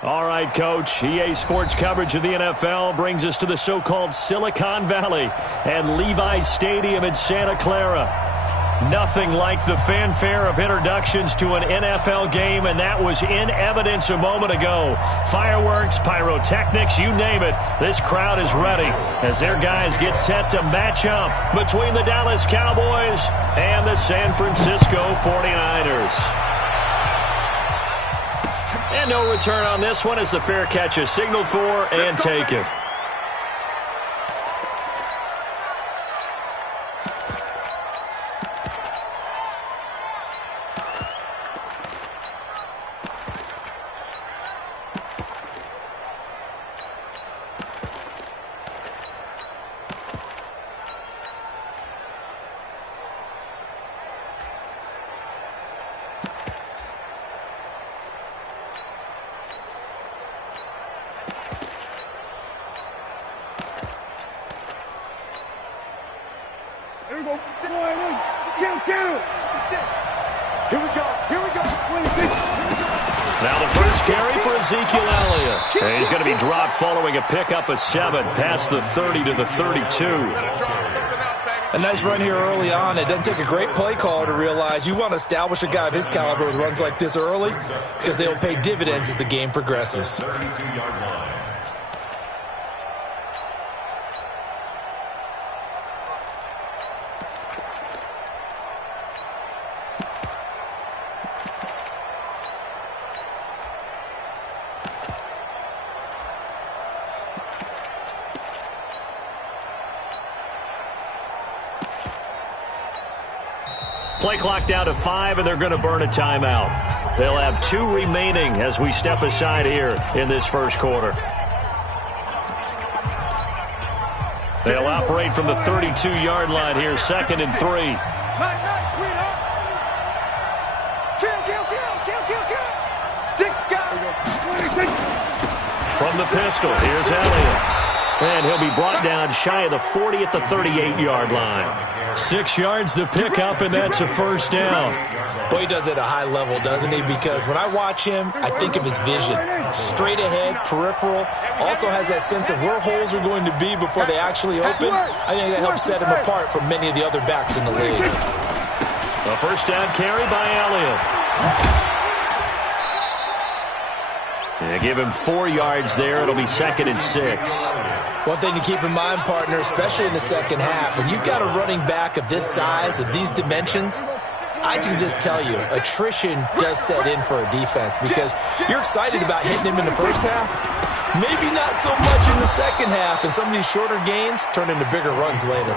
All right, Coach. EA Sports coverage of the NFL brings us to the so-called Silicon Valley and Levi's Stadium in Santa Clara. Nothing like the fanfare of introductions to an NFL game, and that was in evidence a moment ago. Fireworks, pyrotechnics, you name it. This crowd is ready as their guys get set to match up between the Dallas Cowboys and the San Francisco 49ers. And no return on this one as the fair catch is signaled for and taken. Now the first carry for Ezekiel Elliott. And he's going to be dropped following a pickup of 7 past the 30 to the 32. A nice run here early on. It doesn't take a great play call to realize you want to establish a guy of his caliber with runs like this early because they'll pay dividends as the game progresses. Play clock down to 5, and they're going to burn a timeout. They'll have 2 remaining as we step aside here in this first quarter. They'll operate from the 32-yard line here, 2nd and 3. From the pistol, here's Elliott. And he'll be brought down shy of the 40 at the 38-yard line. 6 yards the pickup, and that's a first down. Boy, he does it at a high level, doesn't he? Because when I watch him, I think of his vision. Straight ahead, peripheral. Also has that sense of where holes are going to be before they actually open. I think that helps set him apart from many of the other backs in the league. A first down carry by Elliott. Yeah, give him 4 yards there. It'll be 2nd and 6. One thing to keep in mind, partner, especially in the second half, when you've got a running back of this size, of these dimensions, I can just tell you, attrition does set in for a defense because you're excited about hitting him in the first half. Maybe not so much in the second half, and some of these shorter gains turn into bigger runs later.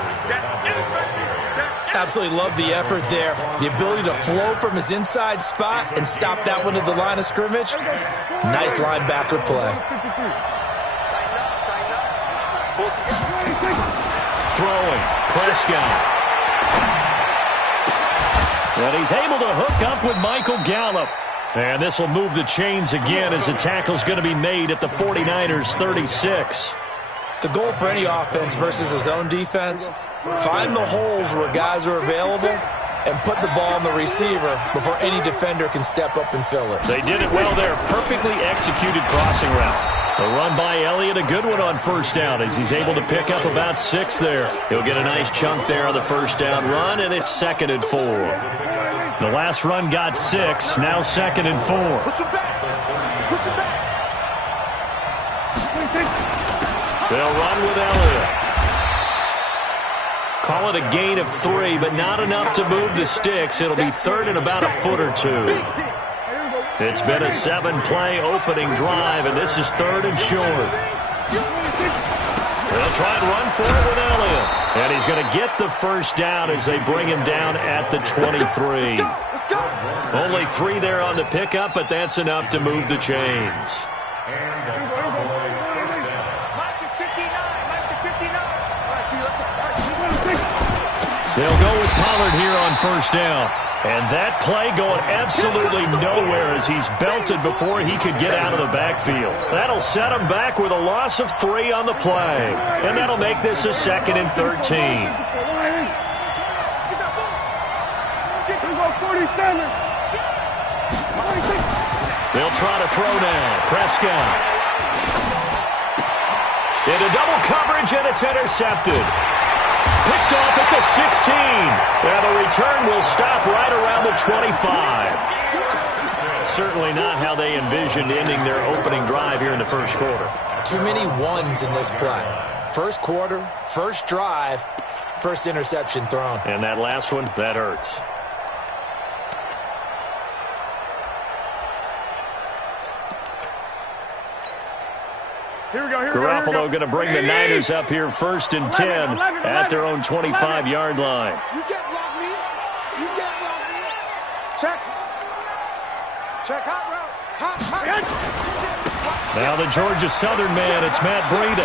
Absolutely love the effort there. The ability to flow from his inside spot and stop that one at the line of scrimmage. Nice linebacker play. Throwing, Prescott. And he's able to hook up with Michael Gallup. And this will move the chains again as the tackle's going to be made at the 49ers 36. The goal for any offense versus a zone defense, find the holes where guys are available and put the ball on the receiver before any defender can step up and fill it. They did it well there. Perfectly executed crossing route. A run by Elliott, a good one on first down as he's able to pick up about 6 there. He'll get a nice chunk there on the first down run, and it's 2nd and 4. The last run got 6, now 2nd and 4. They'll run with Elliott. Call it a gain of 3, but not enough to move the sticks. It'll be 3rd and about a foot or 2. It's been a 7-play opening drive, and this is 3rd and short. They'll try and run for it with Elliott. And he's going to get the first down as they bring him down at the 23. Only 3 there on the pickup, but that's enough to move the chains. They'll go with Pollard here on first down. And that play going absolutely nowhere as he's belted before he could get out of the backfield. That'll set him back with a loss of 3 on the play. And that'll make this a 2nd and 13. They'll try to throw now. Prescott. Into double coverage, and it's intercepted. Picked off at the 16. And the return will stop right around the 25. Certainly not how they envisioned ending their opening drive here in the first quarter. Too many ones in this play. First quarter, first drive, first interception thrown. And that last one, that hurts. Here we go, Garoppolo going to bring the Niners up here 1st and 10 at their own 25-yard line. You can't block me. You can't block me. Check. Check hot route. Hot. Now the Georgia Southern man, it's Matt Breida.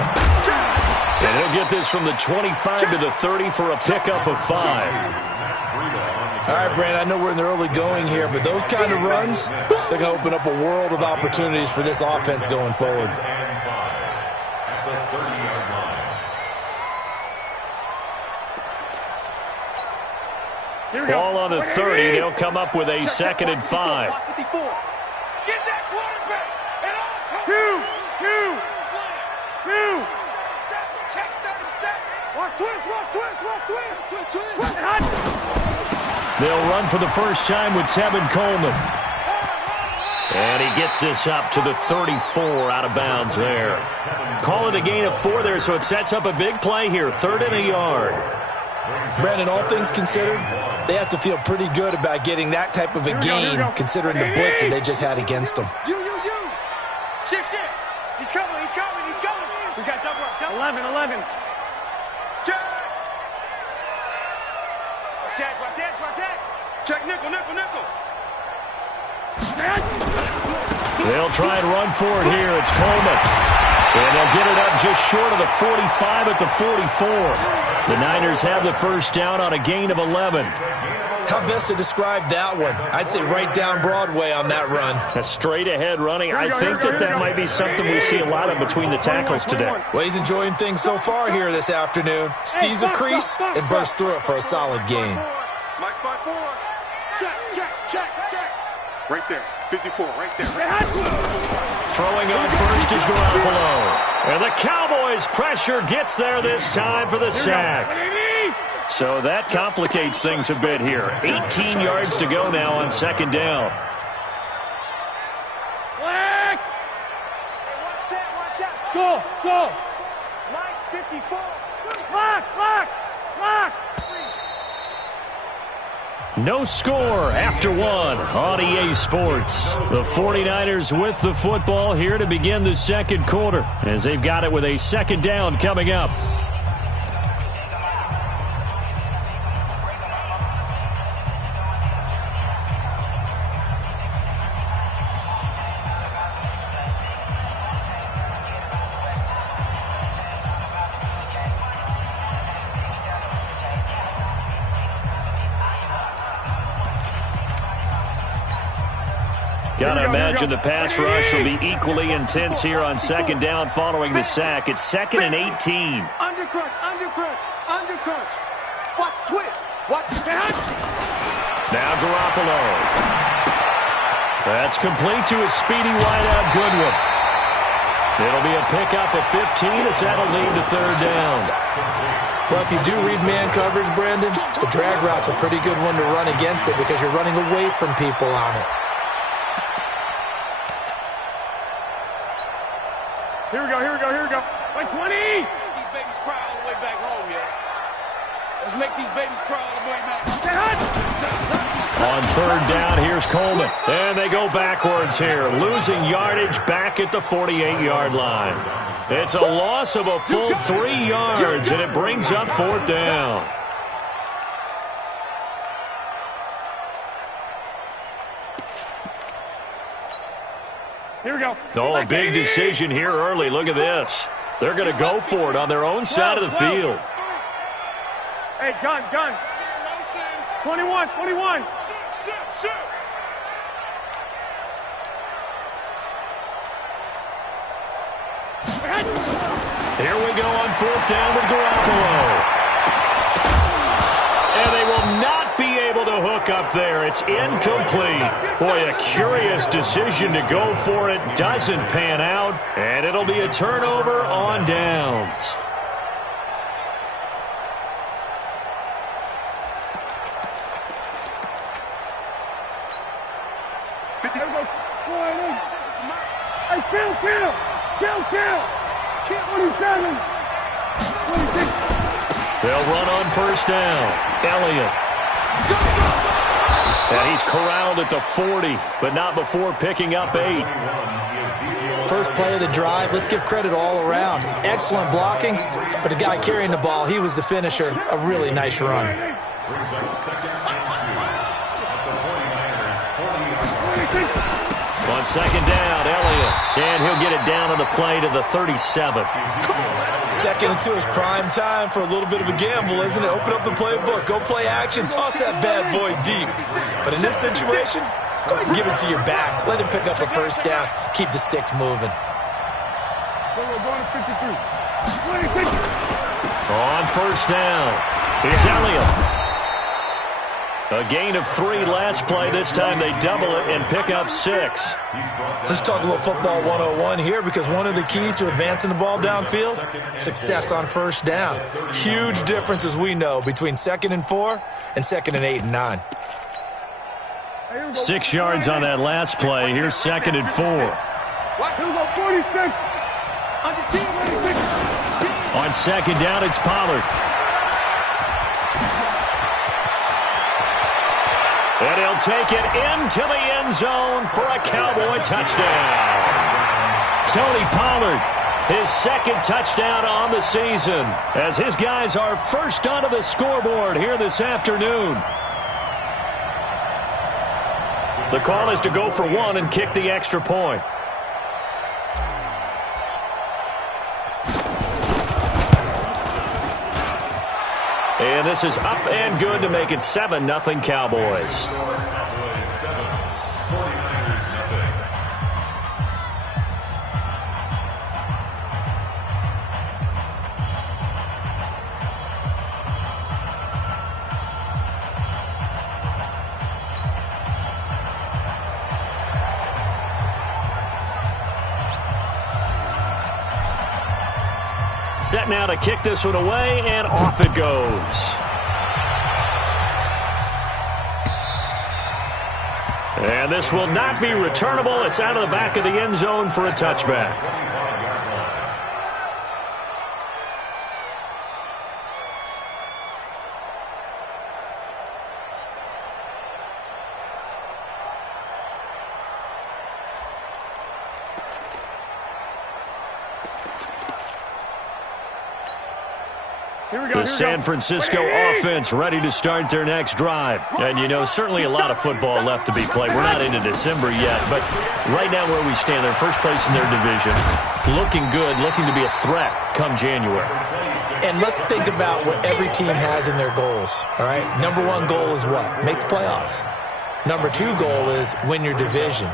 And he'll get this from the 25 to the 30 for a pickup of 5. All right, Brandon, I know we're in the early going here, but those kind of runs, they're going to open up a world of opportunities for this offense going forward. Ball on the 30. They'll come up with a 2nd and 5. Get that quarterback. Two. Check 30 seconds. Watch twist. They'll run for the first time with Tevin Coleman. And he gets this up to the 34 out of bounds there. Call it a gain of 4 there, so it sets up a big play here. 3rd and a yard. Brandon, all things considered, they have to feel pretty good about getting that type of a gain, considering the blitz that they just had against them. You. Shift. He's coming. We got double up. 11. Check. Watch that. Check nickel. They'll try and run for it here. It's Coleman. And they'll get it up just short of the 45 at the 44. The Niners have the first down on a gain of 11. How best to describe that one? I'd say right down Broadway on that run. A straight-ahead running. I think that might be something we see a lot of between the tackles today. Well, he's enjoying things so far here this afternoon. Sees a crease and bursts through it for a solid gain. Mike's by 4. Check. Right there. 54, right there. Throwing on first is Garoppolo. And the Cowboys' pressure gets there this time for the sack. So that complicates things a bit here. 18 yards to go now on 2nd down. Watch out. Go. Mike, 54. Lock. No score after 1 on EA Sports. The 49ers with the football here to begin the 2nd quarter, as they've got it with a 2nd down coming up. Got to imagine the pass rush will be equally intense here on 2nd down following the sack. It's 2nd and 18. Undercrunch. Watch twist. Now Garoppolo. That's complete to his speedy wideout Goodwin. It'll be a pickup of 15 as that'll lead to 3rd down. Well, if you do read man coverage, Brandon, the drag route's a pretty good one to run against it because you're running away from people on it. Here we go. Like 20. These babies cry all the way back home, yeah. Let's make these babies cry all the way back. On 3rd down, here's Coleman. And they go backwards here, losing yardage back at the 48-yard line. It's a loss of a full 3 yards, and it brings up 4th down. Here we go. Oh, a big decision here early. Look at this. They're going to go for it on their own side of the field. Hey, gun. 21. Here we go on 4th down with Garoppolo. And they will not be able to hook up up there. It's incomplete. Boy, a curious decision to go for it. Doesn't pan out, and it'll be a turnover on downs. Hey, kill! 27! 26! They'll run on first down. Elliott. And he's corralled at the 40, but not before picking up 8. First play of the drive, let's give credit all around. Excellent blocking, but the guy carrying the ball, he was the finisher. A really nice run. On second down, Elliott. And he'll get it down on the play to the 37. Second and 2 is prime time for a little bit of a gamble, isn't it? Open up the playbook, go play action, toss that bad boy deep. But in this situation, go ahead and give it to your back. Let him pick up a first down. Keep the sticks moving. On first down, it's Elliott. A gain of 3 last play. This time they double it and pick up 6. Let's talk a little football 101 here, because one of the keys to advancing the ball downfield, success on first down. Huge difference, as we know, between 2nd and 4 and 2nd and 8 and 9. 6 yards on that last play. Here's 2nd and 4. On second down, it's Pollard. And he'll take it into the end zone for a Cowboy touchdown. Tony Pollard, his 2nd touchdown on the season, as his guys are first onto the scoreboard here this afternoon. The call is to go for 1 and kick the extra point. And this is up and good to make it 7-0 Cowboys. Set now to kick this one away, and off it goes. And this will not be returnable. It's out of the back of the end zone for a touchback. The San Francisco offense ready to start their next drive. And, you know, certainly a lot of football left to be played. We're not into December yet, but right now where we stand, they're first place in their division, looking good, looking to be a threat come January. And let's think about what every team has in their goals, all right? Number 1 goal is what? Make the playoffs. Number 2 goal is win your division.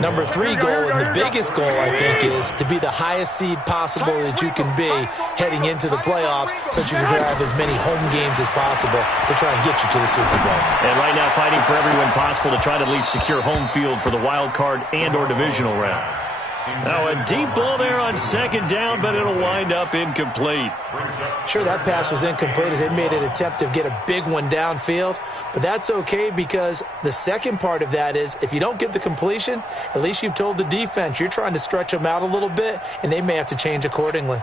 Number 3 goal, and the biggest goal, I think, is to be the highest seed possible that you can be heading into the playoffs, so that you can have as many home games as possible to try and get you to the Super Bowl. And right now fighting for every win possible to try to at least secure home field for the wild card and or divisional round. Now a deep ball there on second down, but it'll wind up incomplete. Sure, that pass was incomplete as they made an attempt to get a big one downfield, but that's okay because the second part of that is if you don't get the completion, at least you've told the defense you're trying to stretch them out a little bit, and they may have to change accordingly.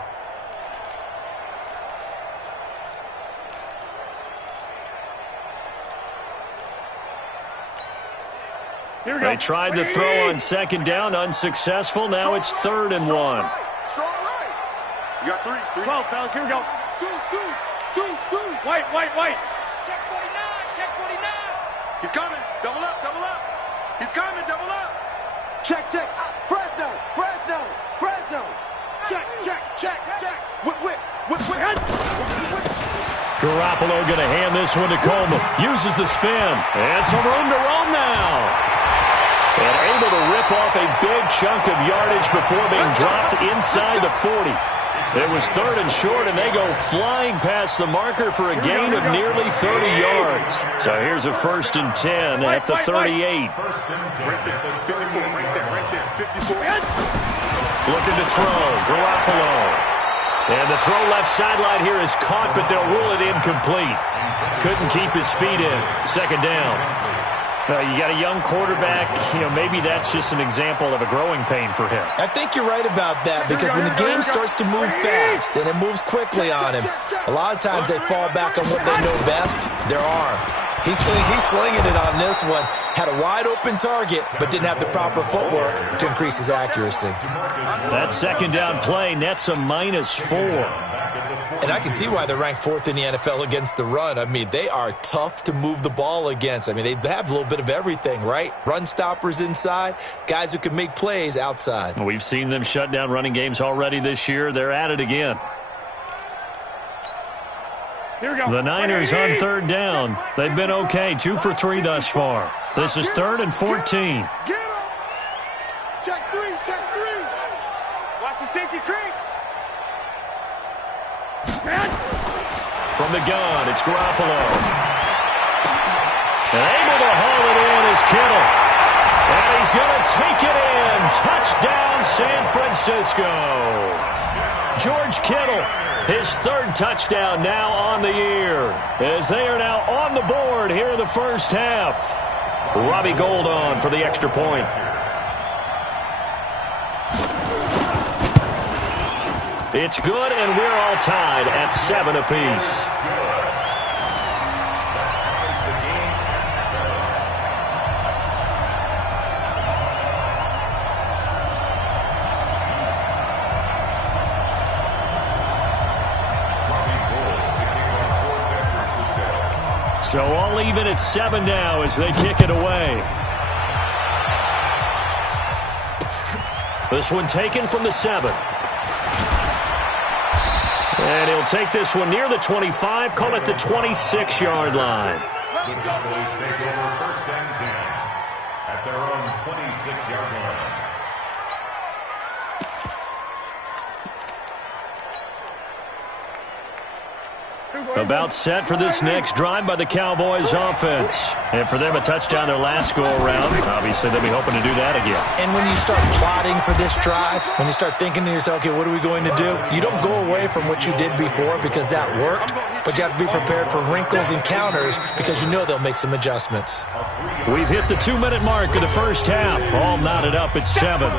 They tried to throw on second down, unsuccessful. Now it's 3rd and 1. Strong right. You got 3. 12, fellas. Here we go. White. Check 49. Check 49. He's coming. Double up. He's coming. Double up. Check. Fresno. Check. Whip. Garoppolo going to hand this one to Coleman. Uses the spin. And some room to roam now. And able to rip off a big chunk of yardage before being dropped inside the 40. It was 3rd and short, and they go flying past the marker for a gain of nearly 30 yards. So here's a 1st and 10 at the 38. Looking to throw, Garoppolo. And the throw left sideline here is caught, but they'll rule it incomplete. Couldn't keep his feet in. 2nd down. You got a young quarterback, maybe that's just an example of a growing pain for him. I think you're right about that, because when the game starts to move fast and it moves quickly on him, a lot of times they fall back on what they know best, their arm. He's slinging it on this one. Had a wide-open target, but didn't have the proper footwork to increase his accuracy. That 2nd down play nets a -4. And I can see why they're ranked 4th in the NFL against the run. I mean, they are tough to move the ball against. I mean, they have a little bit of everything, right? Run stoppers inside, guys who can make plays outside. We've seen them shut down running games already this year. They're at it again. Here we go. The Niners on 3rd down. They've been okay, 2 for 3 thus far. This is 3rd and 14. Get him! Check 3, check 3. Watch the safety creep. From the gun, it's Garoppolo. And able to haul it in is Kittle. And he's going to take it in. Touchdown, San Francisco. George Kittle, his 3rd touchdown now on the year, as they are now on the board here in the first half. Robbie Gould on for the extra point. It's good, and we're all tied at 7 apiece. So all even at 7 now as they kick it away. This one taken from the 7. And he'll take this one near the 25, call it the 26-yard line. The Cowboys take over 1st and 10 at their own 26-yard line. About set for this next drive by the Cowboys offense. And for them, a touchdown their last go-around. Obviously, they'll be hoping to do that again. And when you start plotting for this drive, when you start thinking to yourself, okay, what are we going to do? You don't go away from what you did before because that worked, but you have to be prepared for wrinkles and counters because you know they'll make some adjustments. We've hit the 2-minute mark of the first half. All knotted up at 7.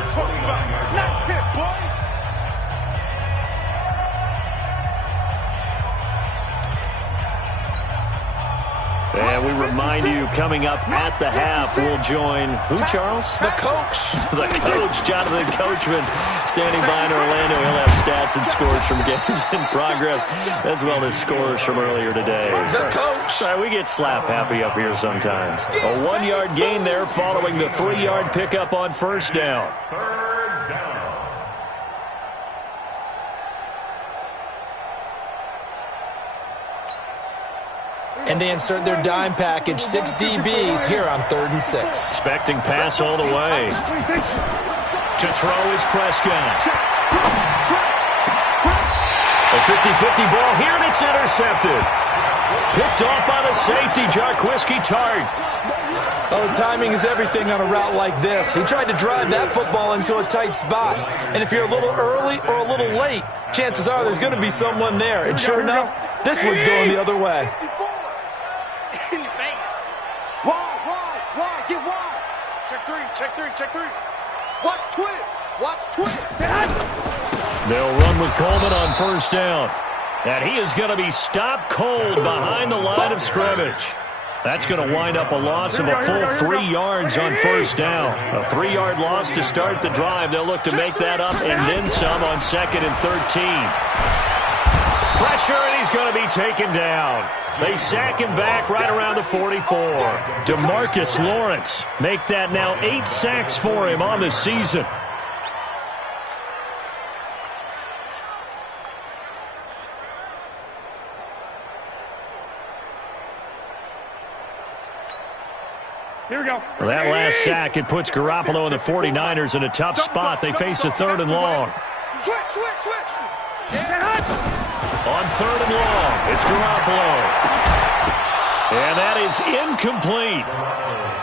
And we remind you, coming up at the half, we'll join who, Charles? The coach. The coach, Jonathan Coachman, standing by in Orlando. He'll have stats and scores from games in progress, as well as scores from earlier today. The coach. Sorry, we get slap happy up here sometimes. A 1-yard gain there following the 3-yard pickup on 1st down. 3rd down. And they insert their dime package, 6 DBs here on 3rd and 6. Expecting pass all the way. To throw is Prescott. A 50-50 ball here, and it's intercepted. Picked off by the safety, Jarquiski Tart. Oh, timing is everything on a route like this. He tried to drive that football into a tight spot. And if you're a little early or a little late, chances are there's going to be someone there. And sure enough, this one's going the other way. In your face. Wide, get wide. Check 3, check 3. Watch twist. They'll run with Coleman on 1st down. And he is going to be stopped cold behind the line of scrimmage. That's going to wind up a loss of a full 3 yards on 1st down. A 3-yard loss to start the drive. They'll look to make that up and then some on 2nd and 13. Pressure, and he's going to be taken down. They sack him back right around the 44. DeMarcus Lawrence make that now 8 sacks for him on the season. Here we go. Well, that last sack, it puts Garoppolo and the 49ers in a tough spot. They face a 3rd and long. Switch. On 3rd and long, it's Garoppolo. And that is incomplete.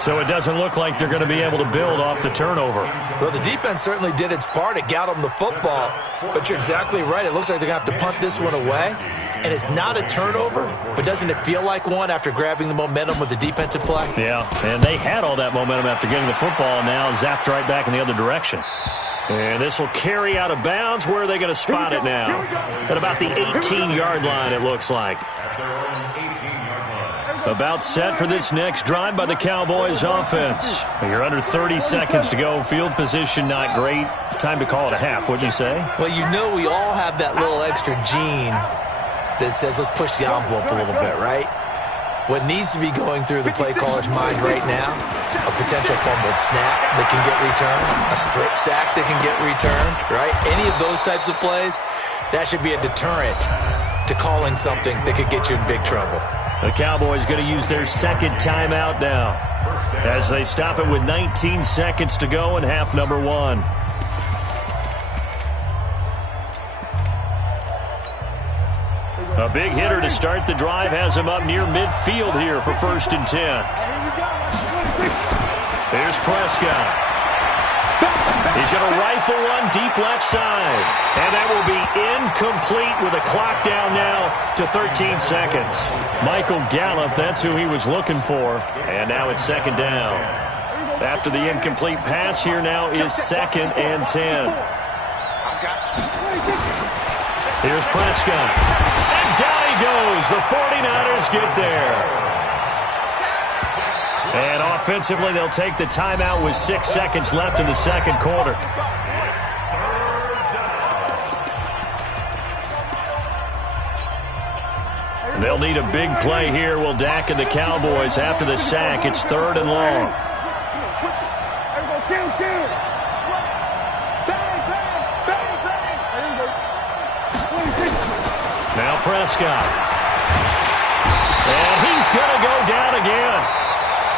So it doesn't look like they're going to be able to build off the turnover. Well, the defense certainly did its part. It got them the football. But you're exactly right. It looks like they're going to have to punt this one away. And it's not a turnover, but doesn't it feel like one after grabbing the momentum with the defensive play? Yeah, and they had all that momentum after getting the football, and now zapped right back in the other direction. And this will carry out of bounds. Where are they going to spot it now? At about the 18-yard line, it looks like. About set for this next drive by the Cowboys offense. You're under 30 seconds to go. Field position not great. Time to call it a half, wouldn't you say? Well, you know we all have that little extra gene that says let's push the envelope a little bit, right? What needs to be going through the play caller's mind right now, a potential fumbled snap that can get returned, a strip sack that can get returned, right? Any of those types of plays, that should be a deterrent to calling something that could get you in big trouble. The Cowboys going to use their second timeout now as they stop it with 19 seconds to go in half number 1. A big hitter to start the drive has him up near midfield here for 1st and 10. Here's Prescott. He's going to rifle one deep left side. And that will be incomplete with a clock down now to 13 seconds. Michael Gallup, that's who he was looking for. And now it's 2nd down. After the incomplete pass, here now is 2nd and 10. Here's Prescott. And down he goes. The 49ers get there. And offensively, they'll take the timeout with 6 seconds left in the second quarter. They'll need a big play here, will Dak and the Cowboys. After the sack, it's 3rd and long. Now Prescott. And he's going to go down again.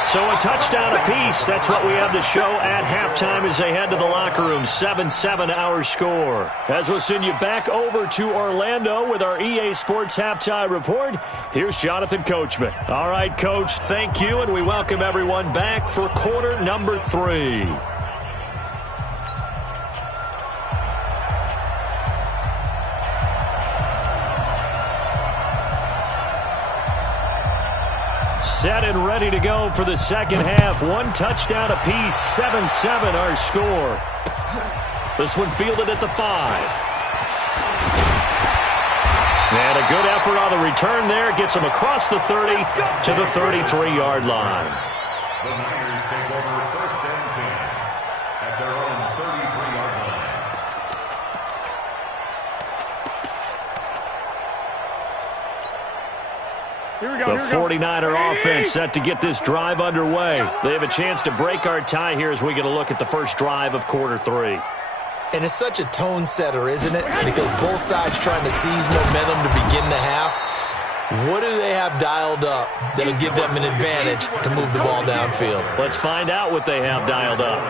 So a touchdown apiece. That's what we have to show at halftime as they head to the locker room. 7-7 our score. As we'll send you back over to Orlando with our EA Sports Halftime Report, here's Jonathan Coachman. All right, Coach, thank you, and we welcome everyone back for quarter number 3. Set and ready to go for the second half. 1 touchdown apiece, 7-7 our score. This one fielded at the 5. And a good effort on the return there. Gets him across the 30 to the 33-yard line. The Niners take over 1st and 10 at their own 33-yard line. The 49er offense set to get this drive underway. They have a chance to break our tie here as we get a look at the first drive of quarter 3. And it's such a tone setter, isn't it? Because both sides trying to seize momentum to begin the half. What do they have dialed up that'll give them an advantage to move the ball downfield? Let's find out what they have dialed up.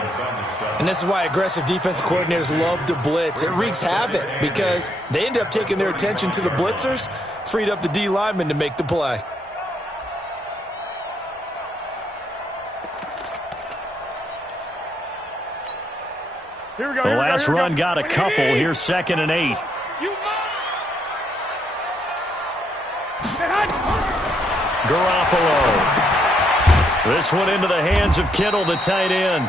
And this is why aggressive defensive coordinators love to blitz. It wreaks havoc because they end up taking their attention to the blitzers, freed up the D lineman to make the play. Here we go. The last run got a couple. Here's 2nd and 8. Garoppolo. This one into the hands of Kittle, the tight end.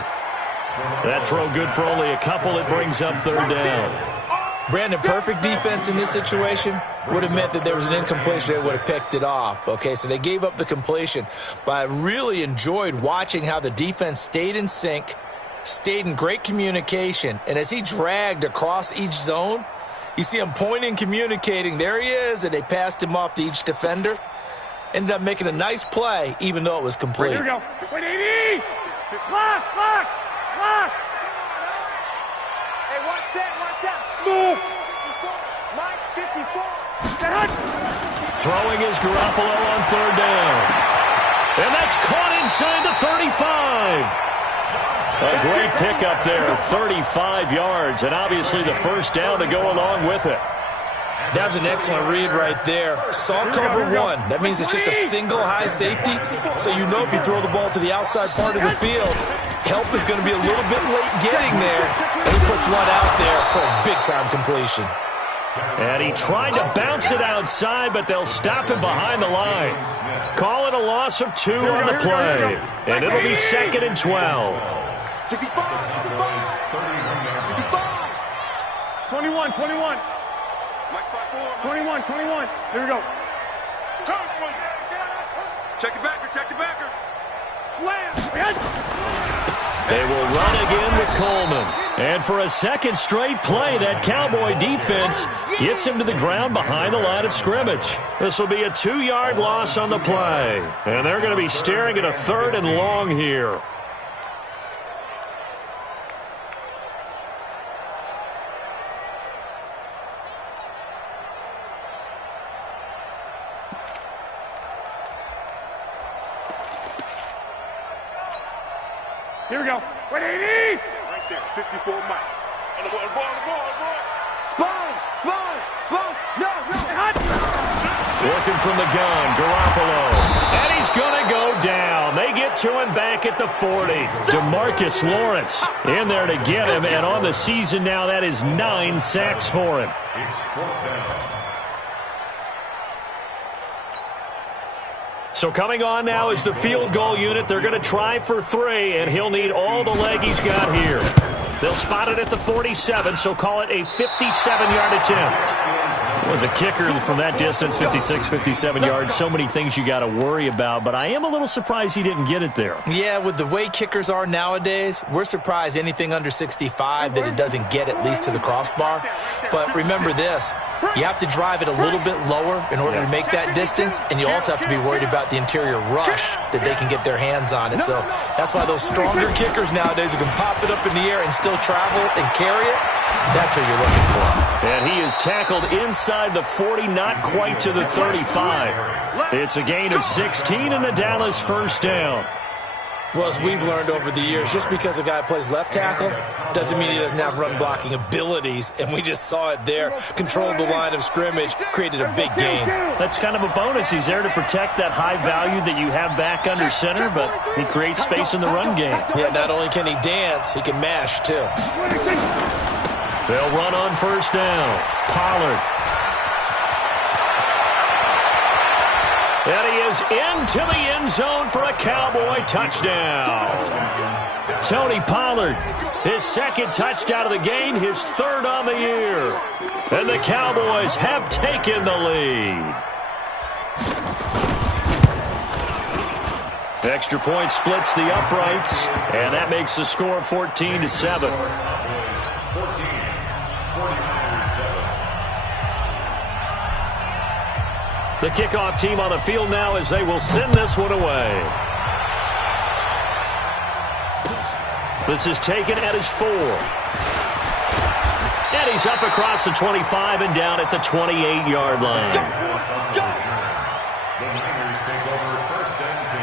That throw good for only a couple. It brings up 3rd down. Brandon, perfect defense in this situation would have meant that there was an incompletion. They would have picked it off. Okay, so they gave up the completion. But I really enjoyed watching how the defense stayed in sync, stayed in great communication. And as he dragged across each zone, you see him pointing, communicating. There he is, and they passed him off to each defender. Ended up making a nice play, even though it was complete. Here we go. Wait, 80! Clock! Hey, watch that. Smooth. Mike, 54. Throwing is Garoppolo on 3rd down. And that's caught inside the 35. A great pickup there, 35 yards, and obviously the first down to go along with it. That's an excellent read right there. Saw cover one. That means it's just a single high safety. So you know if you throw the ball to the outside part of the field, help is going to be a little bit late getting there. And he puts one out there for a big-time completion. And he tried to bounce it outside, but they'll stop him behind the line. Call it a loss of 2 on the play. And it'll be 2nd and 12. 21, 21. 21, 21. Here we go. Check the backer, check the backer. Slam. They will run again with Coleman. And for a second straight play, that Cowboy defense gets him to the ground behind the line of scrimmage. This will be a 2-yard loss on the play. And they're going to be staring at a 3rd and long here. Here we go. 180. Right there, 54 Mike. On the ball. Sponge. No. Working from the gun, Garoppolo. And he's going to go down. They get to him back at the 40. DeMarcus Lawrence in there to get him. And on the season now, that is 9 sacks for him. It's 4th down. So coming on now is the field goal unit. They're going to try for 3, and he'll need all the leg he's got here. They'll spot it at the 47, so call it a 57-yard attempt. Was a kicker from that distance, 56, 57 yards. So many things you got to worry about, but I am a little surprised he didn't get it there. Yeah, with the way kickers are nowadays, we're surprised anything under 65 that it doesn't get at least to the crossbar. But remember this, you have to drive it a little bit lower in order to make that distance, and you also have to be worried about the interior rush that they can get their hands on it. So that's why those stronger kickers nowadays who can pop it up in the air and still travel and carry it, that's what you're looking for. And he is tackled inside the 40, not quite to the 35. It's a gain of 16 and a Dallas 1st down. Well, as we've learned over the years, just because a guy plays left tackle doesn't mean he doesn't have run-blocking abilities, and we just saw it there. Controlled the line of scrimmage, created a big gain. That's kind of a bonus. He's there to protect that high value that you have back under center, but he creates space in the run game. Yeah, not only can he dance, he can mash, too. They'll run on 1st down. Pollard. And he is into the end zone for a Cowboy touchdown. Tony Pollard, his 2nd touchdown of the game, his 3rd on the year. And the Cowboys have taken the lead. Extra point splits the uprights, and that makes the score 14-7. 14. The kickoff team on the field now as they will send this one away. This is taken at his 4. And he's up across the 25 and down at the 28-yard line. The Niners take over 1st and 10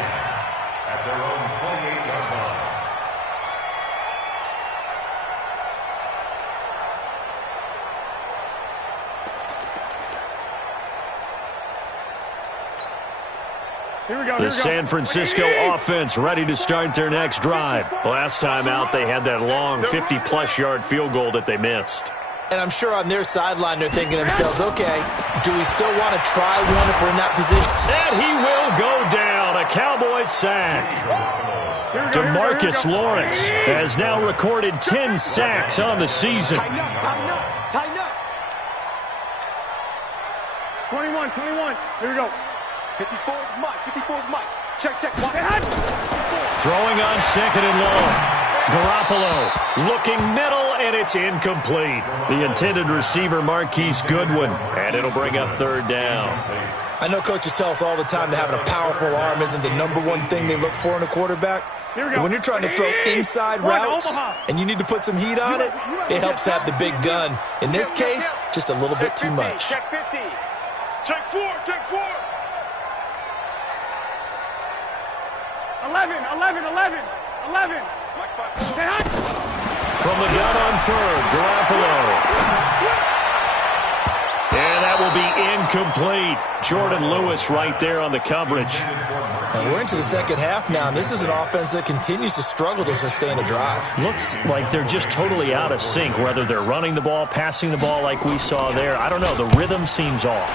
at their own 28-yard line. Here we go. The San Francisco offense ready to start their next drive. Last time out, they had that long 50-plus yard field goal that they missed. And I'm sure on their sideline they're thinking to themselves, okay, do we still want to try one if we're in that position? And he will go down. A Cowboys sack. DeMarcus Lawrence has now recorded 10 sacks on the season. Tighten up. 21. Here we go. 54's Mike. Check. Throwing on 2nd and long. Garoppolo looking middle, and it's incomplete. The intended receiver, Marquise Goodwin, and it'll bring up 3rd down. I know coaches tell us all the time that having a powerful arm isn't the #1 thing they look for in a quarterback. But when you're trying to throw inside routes and you need to put some heat on it, it helps have the big gun. In this case, just a little bit too much. Check 50. Check 4. 11. From the gun on 3rd, Garoppolo. And that will be incomplete. Jordan Lewis right there on the coverage. And we're into the second half now, and this is an offense that continues to struggle to sustain a drive. Looks like they're just totally out of sync, whether they're running the ball, passing the ball like we saw there. I don't know. The rhythm seems off.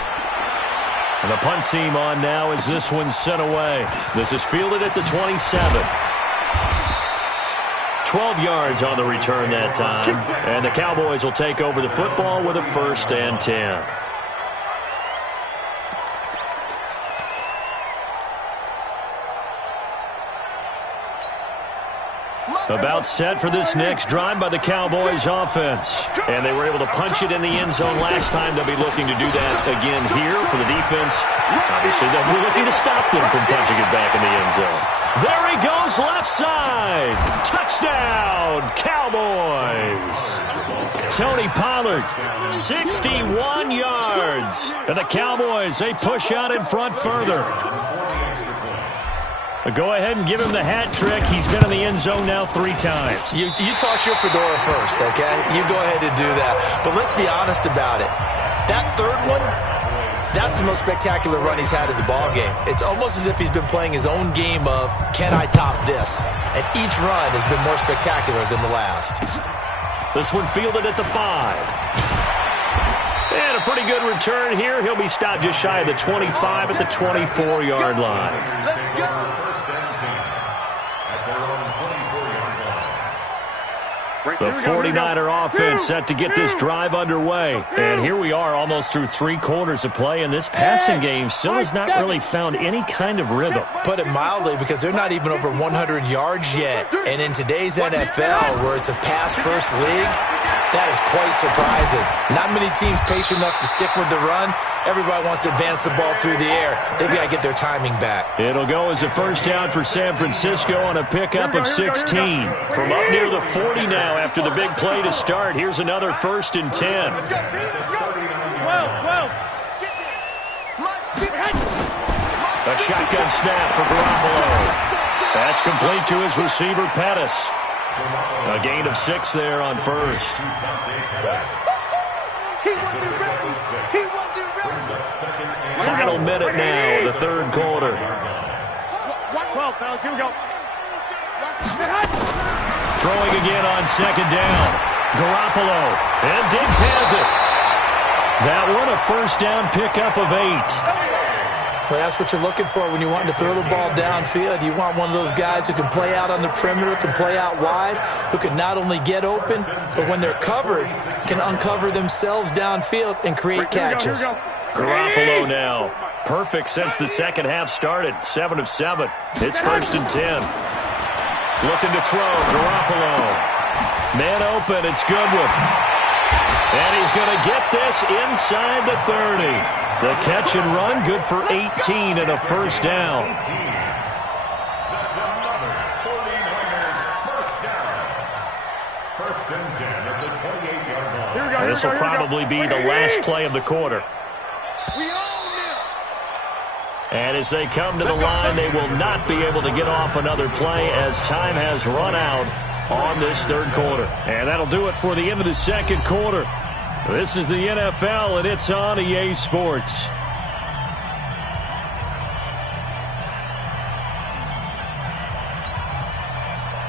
And the punt team on now as this one's sent away. This is fielded at the 27. 12 yards on the return that time. And the Cowboys will take over the football with a 1st and 10. About set for this next drive by the Cowboys offense. And they were able to punch it in the end zone last time. They'll be looking to do that again here for the defense. Obviously, they'll be looking to stop them from punching it back in the end zone. There he goes, left side. Touchdown, Cowboys. Tony Pollard, 61 yards. And the Cowboys, they push out in front further. Go ahead and give him the hat trick. He's been in the end zone now 3 times. You toss your fedora first, okay? You go ahead and do that. But let's be honest about it. That third one, that's the most spectacular run he's had in the ballgame. It's almost as if he's been playing his own game of, can I top this? And each run has been more spectacular than the last. This one fielded at the 5. And a pretty good return here. He'll be stopped just shy of the 25 at the 24-yard line. The 49er offense set to get this drive underway. And here we are almost through 3 quarters of play, and this passing game still has not really found any kind of rhythm. Put it mildly, because they're not even over 100 yards yet. And in today's NFL, where it's a pass-first league, that is quite surprising. Not many teams patient enough to stick with the run. Everybody wants to advance the ball through the air. They've got to get their timing back. It'll go as a 1st down for San Francisco on a pickup of 16. From up near the 40 now after the big play to start. Here's another 1st and 10. Let's go. Well. A shotgun snap for Garoppolo. That's complete to his receiver, Pettis. A gain of 6 there on 1st. Final minute now, the 3rd quarter. 12, fellas, here we go. Throwing again on 2nd down. Garoppolo. And Diggs has it. That one a 1st down pickup of 8. Well, that's what you're looking for when you want to throw the ball downfield. You want one of those guys who can play out on the perimeter, can play out wide, who can not only get open, but when they're covered, can uncover themselves downfield and create catches. Garoppolo now. Perfect since the second half started. 7 of 7. It's 1st and 10. Looking to throw. Garoppolo. Man open. It's Goodwin. And he's going to get this inside the 30. The catch and run, good for 18 and a 1st down. That's another 49ers 1st down. 1st and 10 at the 28-yard line. And this will probably be the last play of the quarter. And as they come to the line, they will not be able to get off another play as time has run out on this 3rd quarter. And that'll do it for the end of the 2nd quarter. This is the NFL, and it's on EA Sports.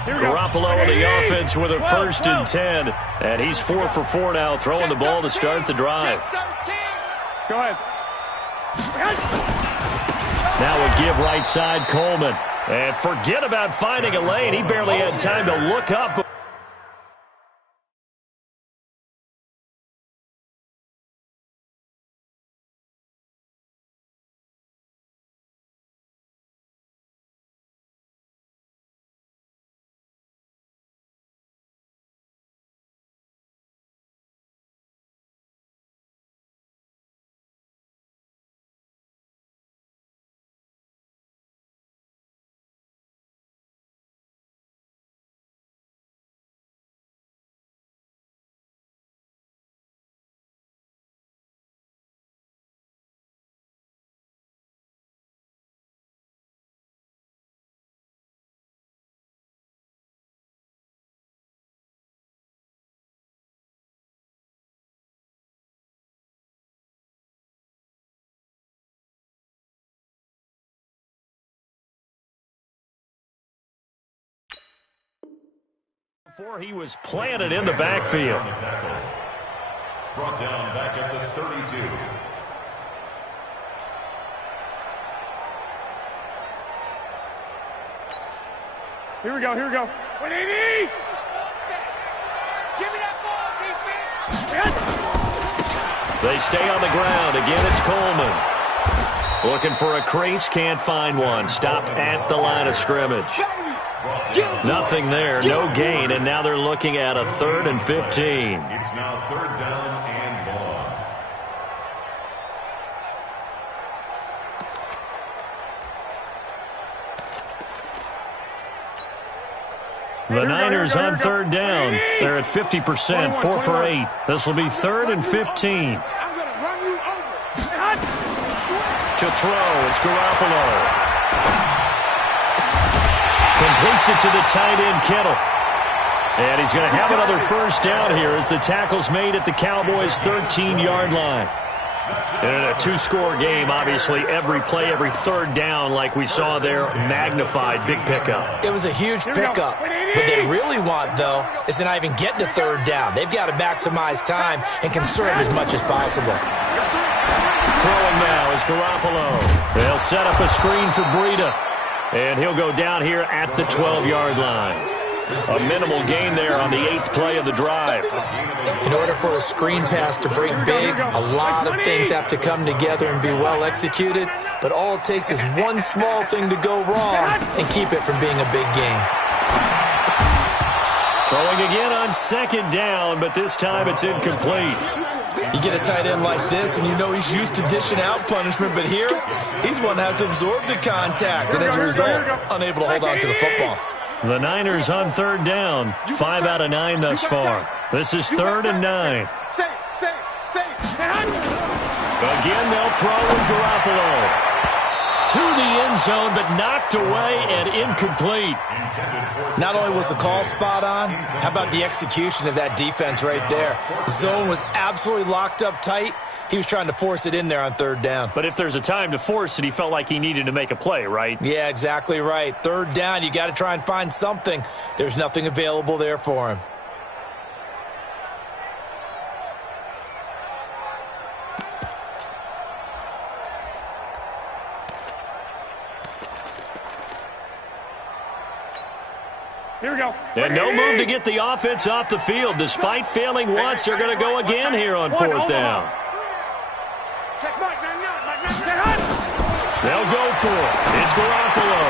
Garoppolo on the offense with a 1st and 10. And he's 4 for 4 now, throwing the ball to start the drive. Go ahead. Now a give right side, Coleman. And forget about finding a lane. He barely had time to look up. Before he was planted in the backfield. Brought down back at the 32. Here we go, here we go. 180! Give me that ball, defense! They stay on the ground. Again, it's Coleman. Looking for a crease, can't find one. Stopped at the line of scrimmage. Nothing there, no gain, and now they're looking at a 3rd and 15. It's now 3rd down and long. The Niners on 3rd down. They're at 50%, 4 for 8. This will be 3rd and 15. I'm going to run you over. To throw, it's Garoppolo. Completes it to the tight end, Kittle. And he's going to have another first down here as the tackle's made at the Cowboys' 13-yard line. In a 2-score game, obviously, every play, every 3rd down, like we saw there, magnified, big pickup. It was a huge pickup. What they really want, though, is to not even get to 3rd down. They've got to maximize time and conserve as much as possible. Throwing now is Garoppolo. They'll set up a screen for Breida. And he'll go down here at the 12-yard line. A minimal gain there on the 8th play of the drive. In order for a screen pass to break big, a lot of things have to come together and be well executed. But all it takes is one small thing to go wrong and keep it from being a big game. Throwing again on 2nd down, but this time it's incomplete. You get a tight end like this, and you know he's used to dishing out punishment, but here, he's one that has to absorb the contact, and as a result, unable to hold on to the football. The Niners on 3rd down, 5 out of 9 thus far. This is 3rd and 9. Safe. Again, they'll throw with Garoppolo. To the end zone, but knocked away and incomplete. Not only was the call spot on, how about the execution of that defense right there? The zone was absolutely locked up tight. He was trying to force it in there on 3rd down. But if there's a time to force it, he felt like he needed to make a play, right? Yeah, exactly right. 3rd down, you got to try and find something. There's nothing available there for him. Here we go. And no move to get the offense off the field. Despite failing once, they're going to go again here on 4th down. Check Mike, man. They'll go for it. It's Garoppolo.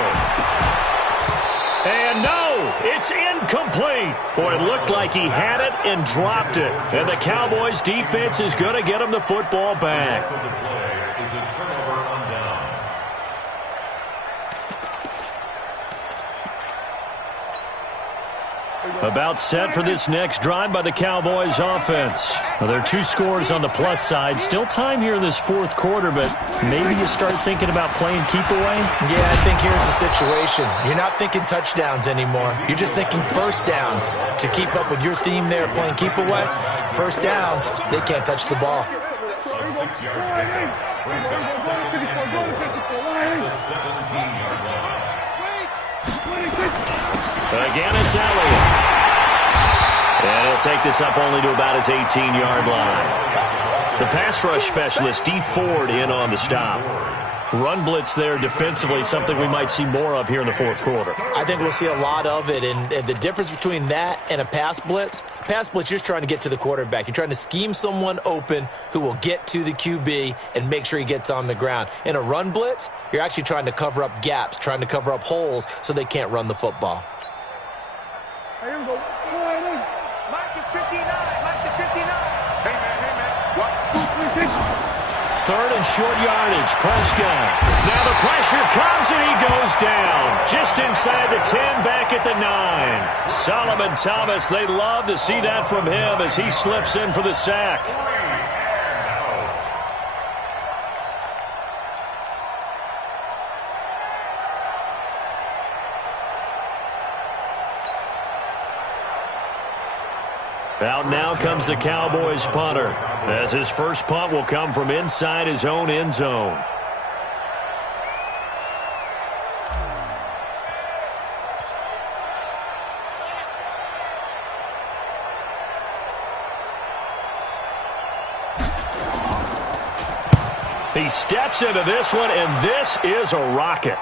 And no, it's incomplete. Boy, it looked like he had it and dropped it. And the Cowboys defense is going to get him the football back. About set for this next drive by the Cowboys offense. Well, there are 2 scores on the plus side. Still time here in this 4th quarter, but maybe you start thinking about playing keep away? Yeah, I think here's the situation. You're not thinking touchdowns anymore. You're just thinking first downs. To keep up with your theme there, playing keep away, first downs, they can't touch the ball. A 6-yard pickup brings up 2nd and 4 at the 17-yard line. Again, it's Elliott. And he'll take this up only to about his 18-yard line. The pass rush specialist, D. Ford, in on the stop. Run blitz there defensively, something we might see more of here in the 4th quarter. I think we'll see a lot of it, and the difference between that and a pass blitz, you're just trying to get to the quarterback. You're trying to scheme someone open who will get to the QB and make sure he gets on the ground. In a run blitz, you're actually trying to cover up gaps, trying to cover up holes so they can't run the football. Mike is 59. Hey, man. What? 3rd and short yardage. Prescott. Now the pressure comes and he goes down. Just inside the 10, back at the 9. Solomon Thomas, they'd love to see that from him as he slips in for the sack. Out now comes the Cowboys punter, as his first punt will come from inside his own end zone. he steps into this one, and this is a rocket.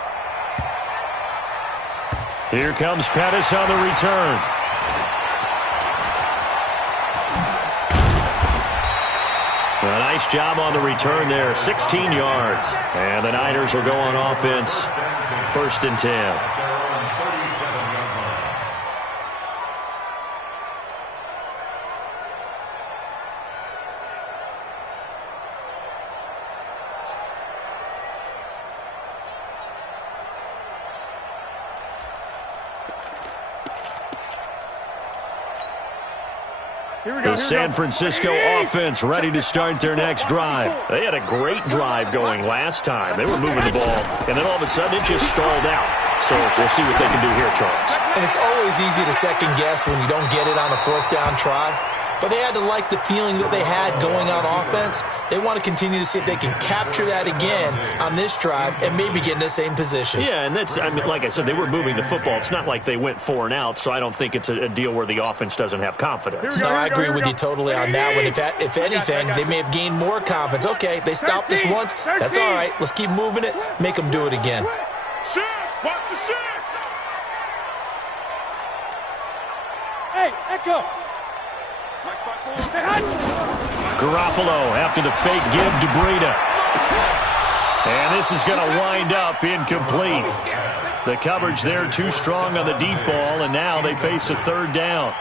Here comes Pettis on the return. A nice job on the return there, 16 yards. And the Niners will go on offense, 1st and 10. The San Francisco offense ready to start their next drive. They had a great drive going last time. They were moving the ball, and then all of a sudden it just stalled out. So we'll see what they can do here, Charles. And it's always easy to second guess when you don't get it on a 4th down try. But they had to like the feeling that they had going on offense. They want to continue to see if they can capture that again on this drive and maybe get in the same position. Yeah, and that's, I mean, like I said, they were moving the football. It's not like they went 4 and out, so I don't think it's a deal where the offense doesn't have confidence. No, I agree with you totally on that one. If anything, they may have gained more confidence. Okay, they stopped us once. That's all right. Let's keep moving it. Make them do it again. Watch the shit! Hey, echo! Garoppolo after the fake give to Breida. And this is going to wind up incomplete. The coverage there too strong on the deep ball, and now they face a 3rd down.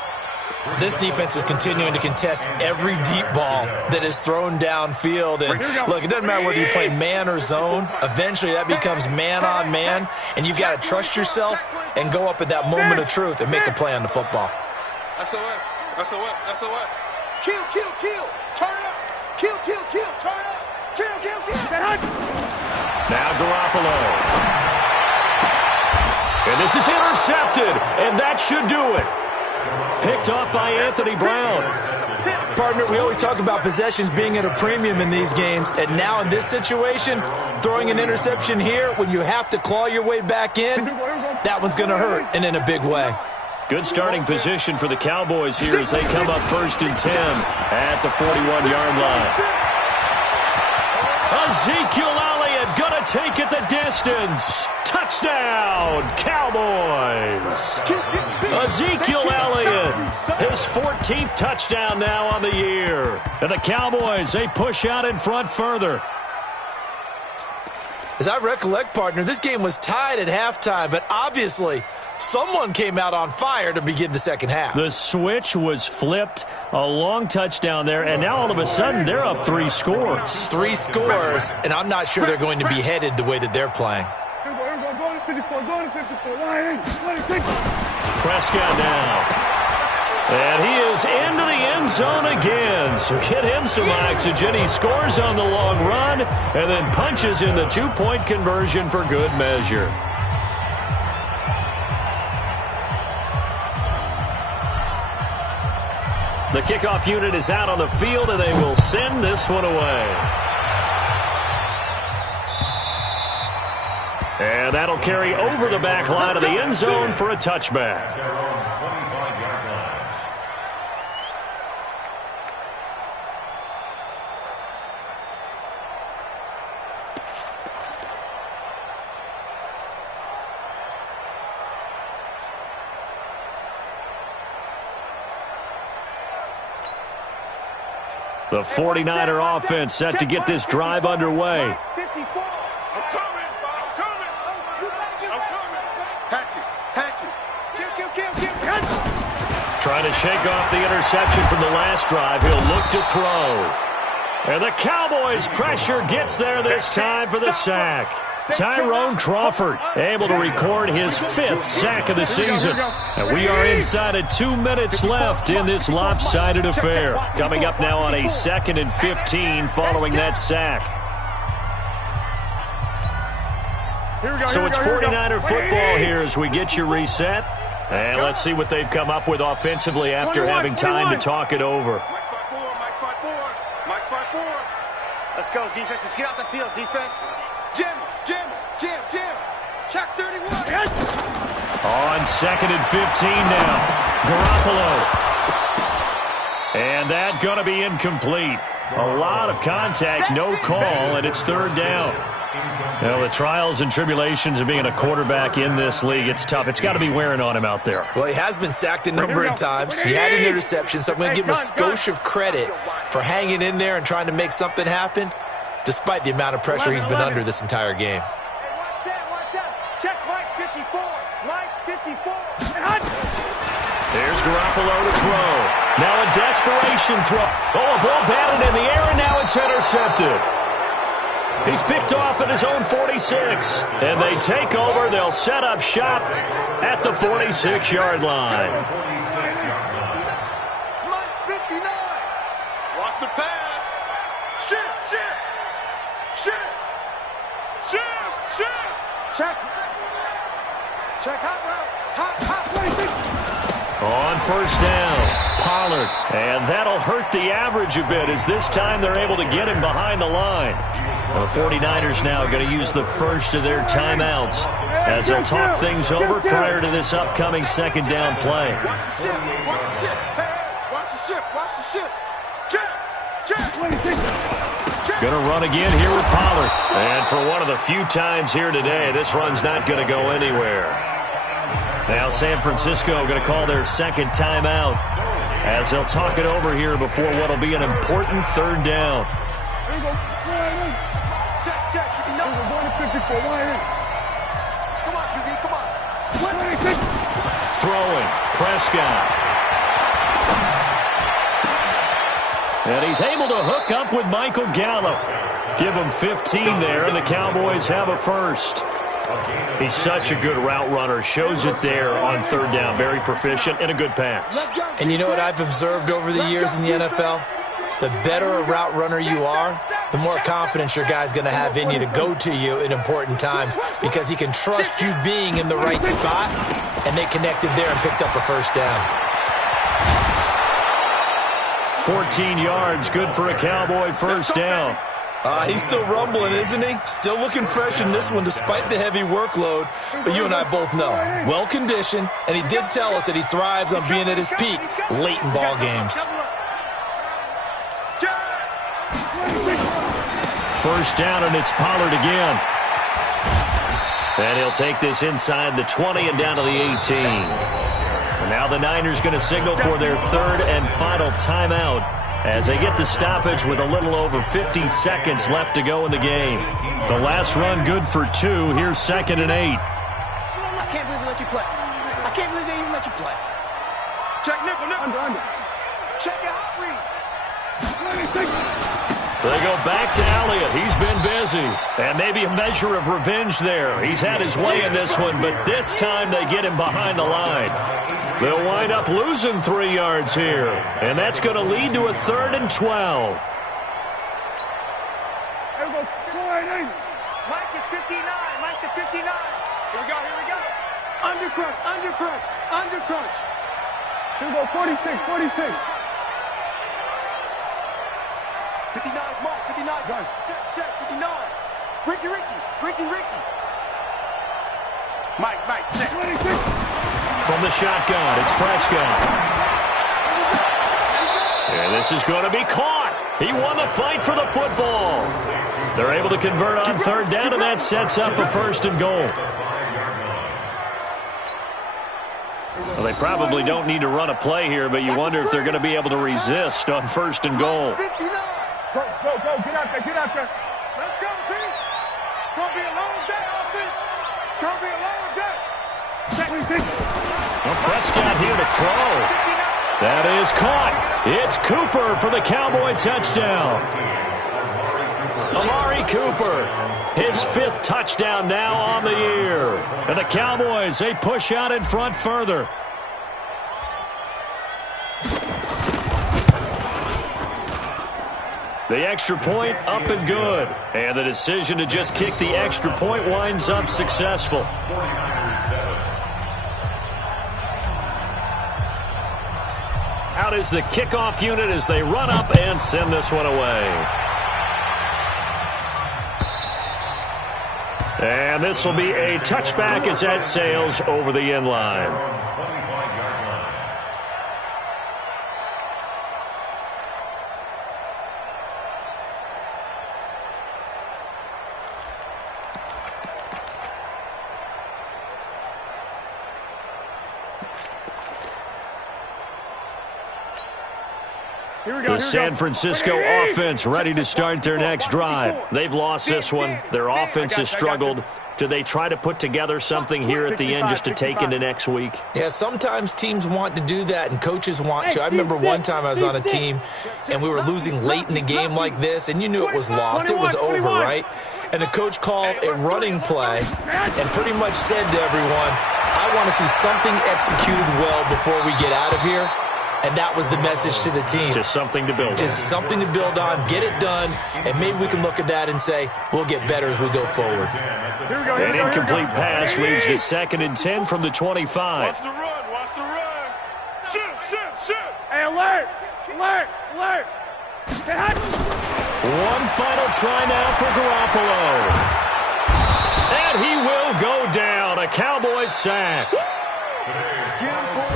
This defense is continuing to contest every deep ball that is thrown downfield. And look, it doesn't matter whether you play man or zone. Eventually that becomes man on man, and you've got to trust yourself and go up at that moment of truth and make a play on the football. SOS. Kill. Turn it up. Kill. Turn it up. Kill. Now Garoppolo. And this is intercepted, and that should do it. Picked off by Anthony Brown. Partner, we always talk about possessions being at a premium in these games, and now in this situation, throwing an interception here when you have to claw your way back in, that one's going to hurt, and in a big way. Good starting position for the Cowboys here as they come up 1st and 10 at the 41-yard line. Ezekiel Elliott going to take it the distance. Touchdown, Cowboys. Ezekiel Elliott, his 14th touchdown now on the year. And the Cowboys, they push out in front further. As I recollect, partner, this game was tied at halftime, but obviously someone came out on fire to begin the second half. The switch was flipped, a long touchdown there, and now all of a sudden they're up 3 scores. 3 scores, and I'm not sure they're going to be headed the way that they're playing. Prescott now. And he is into the end zone again. So get him some oxygen. He scores on the long run and then punches in the 2-point conversion for good measure. The kickoff unit is out on the field, and they will send this one away. And that'll carry over the back line of the end zone for a touchback. The 49er offense set to get this drive underway. Trying to shake off the interception from the last drive. He'll look to throw. And the Cowboys' pressure gets there this time for the sack. Tyrone Crawford able to record his 5th sack of the season. And we are inside of 2 minutes left in this lopsided affair. Coming up now on a 2nd and 15 following that sack. So it's 49er football here as we get you reset. And let's see what they've come up with offensively after having time to talk it over. Let's go, defense. Let's get out the field, defense. Jam. Check 31. On 2nd and 15 now. Garoppolo. And that going to be incomplete. A lot of contact, no call, and it's third down. Well, the trials and tribulations of being a quarterback in this league, it's tough. It's got to be wearing on him out there. Well, he has been sacked a number of times. He had an interception, so I'm going to give him a skosh of credit for hanging in there and trying to make something happen, despite the amount of pressure he's been under this entire game. Watch that. Check Mike 54. Mike 54. There's Garoppolo to throw. Now a desperation throw. Oh, a ball batted in the air, and now it's intercepted. He's picked off at his own 46. And they take over. They'll set up shop at the 46-yard line. Mike 59. Watch the pass. Shift. Check hot route. Hot. 26. On first down, Pollard. And that'll hurt the average a bit as this time they're able to get him behind the line. The 49ers now going to use the first of their timeouts as they'll talk things over prior to this upcoming second down play. Watch the shift. Hey, watch the shift. Check. Going to run again here with Pollard. And for one of the few times here today, this run's not going to go anywhere. Now San Francisco going to call their second timeout as they'll talk it over here before what will be an important third down. Check. Come on, QB, come on. Throwing, Prescott. And he's able to hook up with Michael Gallup. Give him 15 there, and the Cowboys have a first. He's such a good route runner. Shows it there on third down. Very proficient and a good pass. And you know what I've observed over the years in the NFL? The better a route runner you are, the more confidence your guy's going to have in you to go to you in important times because he can trust you being in the right spot, and they connected there and picked up a first down. 14 yards, good for a Cowboy first down. He's still rumbling, isn't he? Still looking fresh in this one despite the heavy workload. But you and I both know, well-conditioned, and he did tell us that he thrives on being at his peak late in ball games. First down, and it's Pollard again. And he'll take this inside the 20 and down to the 18. And now the Niners going to signal for their third and final timeout as they get the stoppage with a little over 50 seconds left to go in the game. The last run good for 2. Here's 2nd and 8. I can't believe they let you play. I can't believe they even let you play. Check nickel. Under. Check your hot read. They go back to Elliott. He's been busy. And maybe a measure of revenge there. He's had his way in this one, but this time they get him behind the line. They'll wind up losing 3 yards here. And that's going to lead to a 3rd and 12. Mike is 59. Mike is 59. Here we go. Undercrush. Here we go, 46. 59, Mark, 59. Done. Check, 59. Ricky. Mike, check. 26. From the shotgun, it's Prescott. And this is going to be caught. He won the fight for the football. They're able to convert on third down, and that sets up a 1st and goal. Well, they probably don't need to run a play here, but you wonder if they're going to be able to resist on 1st and goal. 59. Go. Get out there. Let's go, team. It's going to be a long day, offense. It's going to be a long day. Check. 26. Well, Prescott here to throw. That is caught. It's Cooper for the Cowboy touchdown. Amari Cooper, his 5th touchdown now on the year. And the Cowboys, they push out in front further. The extra point up and good. And the decision to just kick the extra point winds up successful. Out is the kickoff unit as they run up and send this one away. And this will be a touchback as that sails over the end line. The San Francisco offense ready to start their next drive. They've lost this one. Their offense has struggled. Do they try to put together something here at the end just to take into next week? Yeah, sometimes teams want to do that and coaches want to. I remember one time I was on a team and we were losing late in the game like this, and you knew it was lost. It was over, right? And the coach called a running play and pretty much said to everyone, I want to see something executed well before we get out of here. And that was the message to the team. Just something to build on. Just something to build on, get it done, and maybe we can look at that and say, we'll get better as we go forward. An incomplete pass leads to 2nd and 10 from the 25. Watch the run, watch the run. Shoot, shoot, shoot. Hey, alert, alert, alert. One final try now for Garoppolo. And he will go down. A Cowboys sack.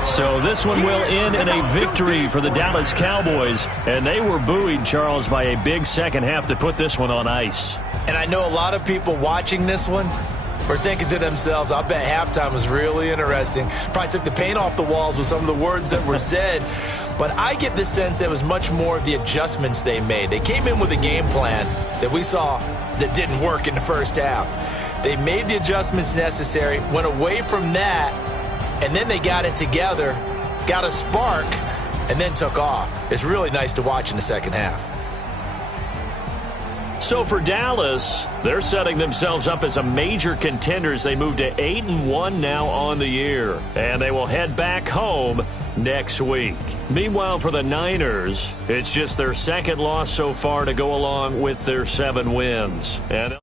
So this one will end in a victory for the Dallas Cowboys. And they were buoyed, Charles, by a big second half to put this one on ice. And I know a lot of people watching this one were thinking to themselves, I bet halftime was really interesting. Probably took the paint off the walls with some of the words that were said. But I get the sense it was much more of the adjustments they made. They came in with a game plan that we saw that didn't work in the first half. They made the adjustments necessary, went away from that, and then they got it together, got a spark, and then took off. It's really nice to watch in the second half. So for Dallas, they're setting themselves up as a major contender as they move to 8-1 now on the year. And they will head back home next week. Meanwhile, for the Niners, it's just their second loss so far to go along with their 7 wins. And